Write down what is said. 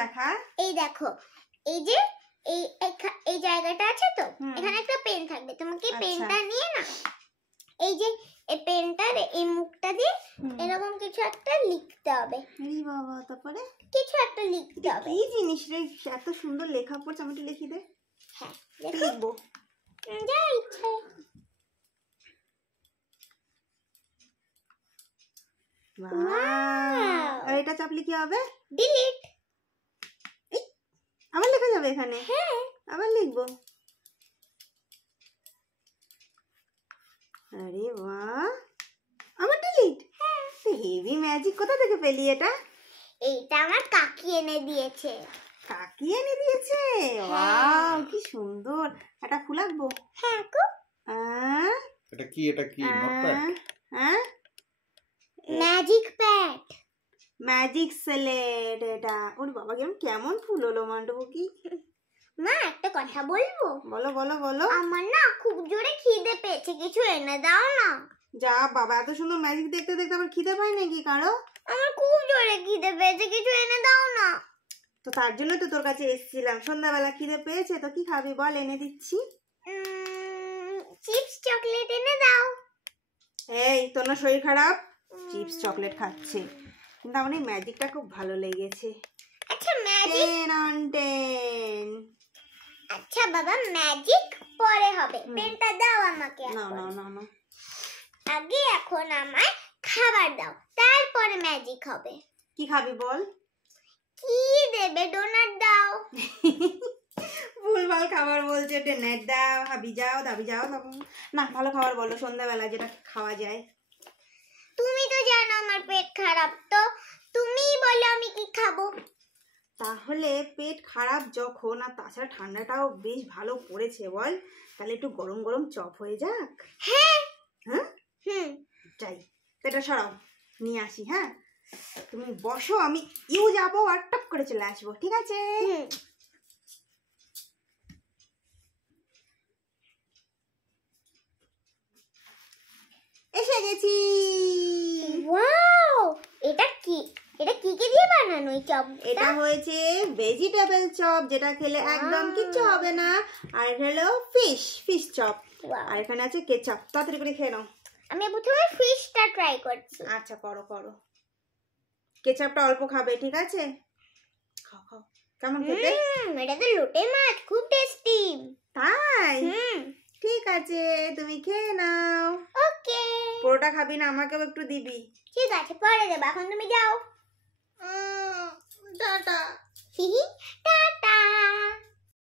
দেখা। এই দেখো, এই যে এই জায়গাটা আছে তো, এখানে একটা পেন থাকবে। তোমাকে পেনটা নিয়ে না, এই যে এই পেনটার এই মুখটা দিয়ে এরকম কিছু একটা লিখতে হবে। এই বাবা, তারপরে কিছু একটা লিখতে হবে। কি জিনিস রে, এত সুন্দর লেখা পড়ছে, আমি একটু লিখি দে। হ্যাঁ, লিখবো যা ইচ্ছা। আর এটা চাপলে কি হবে? ডিলিট। আবার লেখা যাবে এখানে? হ্যাঁ, আবার লিখবো। আরে বাহ, আবার ডিলিট। হ্যাঁ, হেভি ম্যাজিক। কোথা থেকে পেলি এটা? এইটা আমার কাকি এনে দিয়েছে। কাকি এনে দিয়েছে? ওয়াও, কি সুন্দর। এটা ফুল আঁকবো। হ্যাঁ গো। এটা কি নোটপ্যাড? হ্যাঁ, ম্যাজিক প্যাড, ম্যাজিক স্লেট এটা। ওরে বাবা, কেমন ফুল হলো মান্ডবো কি। মা একটা কথা বলবো? বলো বলো বলো। আমার না খুব জোরে খিদে পেয়েছে, কিছু এনে দাও না। যা বাবা, এত সুন্দর ম্যাজিক দেখতে দেখতে আবার খিদে পায় নাকি কারো? আমার খুব জোরে খিদে পেয়েছে, কিছু এনে দাও না। তো তার জন্য তো তোর কাছে এসেছিলাম। সন্ধ্যাবেলা খিদে পেয়েছে তো কি খাবি বল, এনে দিচ্ছি। চিপস চকলেট এনে দাও। এই, তোর না শরীর খারাপ? চিপস চকলেট খাচ্ছে, কিন্তু আমার এই ম্যাজিকটা খুব ভালো লেগেছে। আচ্ছা ম্যাজিক 10 on 10। আচ্ছা বাবা, ম্যাজিক পরে হবে। পেনটা দাও আমাকে। না না না না, আগে এখন আমায় খাবার দাও, তারপরে ম্যাজিক হবে। কি খাবি বল? কি দেবে? ডোনাট দাও। ভুলভাল খাবার বলছে। ডোনাট দাও, হাবি যাও, দাবি যাও। না, ভালো খাবার বলো সন্ধ্যাবেলা, যেটা খাওয়া যায়। তুমি তো জানো আমার পেট খারাপ, তো তুমিই বলো আমি কি খাবো। তাহলে পেট খারাপ যখন, আর তাছাড়া ঠান্ডাটাও বেশ ভালো পড়েছে বল, তাহলে একটু গরম গরম চপ হয়ে যাক। হ্যাঁ। হ্যাঁ, যাই, এটা সরাও, নিয়ে আসি। হ্যাঁ, তুমি বসো, আমি যাবো আর টপ করে চলে আসবো, ঠিক আছে? এসে গেছি। ওয়াও, এটা কি দিয়ে বানানো এই চপ? এটা হয়েছে ভেজিটেবল চপ, যেটা খেলে একদম কিচ্ছু হবে না। আর হলো ফিশ চপ। আর এখানে আছে কেচাপ। তাড়াতাড়ি করে খেয়ে নাও। আমি প্রথমে ফিশটা ট্রাই করছি। আচ্ছা, করো করো। কেচাপটা অল্প খাবে, ঠিক আছে? খাও খাও। কেমন খেতে? এটা তো লোটে মাছ, খুব টেস্টি। তাই? ঠিক আছে, তুমি খেয়ে নাও। ওকে। পুরোটা খাবি না, আমাকেও একটু দিবি। ঠিক আছে, পরে দেব, এখন তুমি যাও। টাটা। টাটা।